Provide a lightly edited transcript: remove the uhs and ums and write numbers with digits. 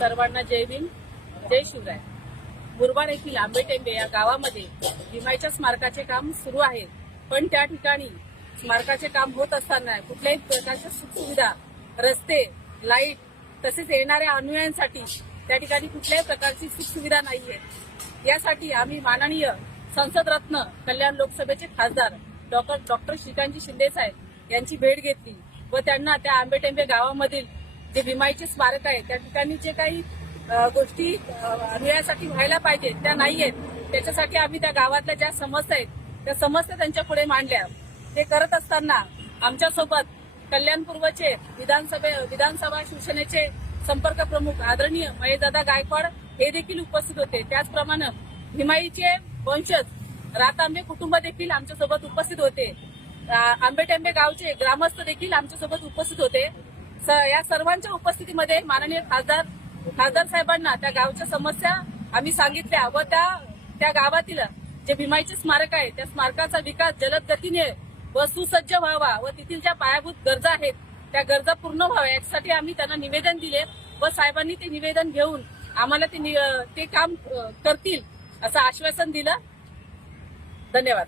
सर्वांना जय भीम, जय शिवराय। मुरबाड येथील आंबेटेंबे या गावामध्ये भीमाईच्या स्मारकाचे काम सुरू आहे, पण त्या ठिकाणी स्मारकाचे काम होत असताना कुठल्याही प्रकारच्या सुखसुविधा, रस्ते, लाईट तसेच येणाऱ्या अनुयायांसाठी त्या ठिकाणी कुठल्याही प्रकारची सुखसुविधा नाहीये। यासाठी आम्ही माननीय संसद रत्न कल्याण लोकसभेचे खासदार डॉक्टर श्रीकांतजी शिंदे साहेब यांची भेट घेतली व त्यांना त्या आंबेटेंबे गावामधील जे भीमाईचे स्मारक आहे त्या ठिकाणी जे काही गोष्टी अनुयायांसाठी व्हायला पाहिजे त्या नाहीयेत, त्याच्यासाठी आम्ही त्या गावातल्या ज्या समस्या आहेत त्या समस्या त्यांच्या पुढे मांडल्या। हे करत असताना आमच्यासोबत कल्याण पूर्वचे विधानसभा शिवसेनेचे संपर्क प्रमुख आदरणीय महेशदादा गायकवाड हे देखील उपस्थित होते। त्याचप्रमाणे भीमाईचे वंशज रातांबे कुटुंब देखील आमच्यासोबत उपस्थित होते। आंबेटेंबे गावचे ग्रामस्थ देखील आमच्यासोबत उपस्थित होते। या सर्वांच्या उपस्थितीमध्ये माननीय खासदार साहेबांना त्या गावच्या समस्या आम्ही सांगितल्या व त्या गावातील जे भीमाईचे स्मारक आहे त्या स्मारकाचा विकास जलद गतीने व सुसज्ज व्हावा व तेथील ज्या पायाभूत गरजा आहेत त्या गरजा पूर्ण व्हाव्या यासाठी आम्ही त्यांना निवेदन दिले व साहेबांनी ते निवेदन घेऊन आम्हाला ते काम करतील असं आश्वासन दिलं। धन्यवाद।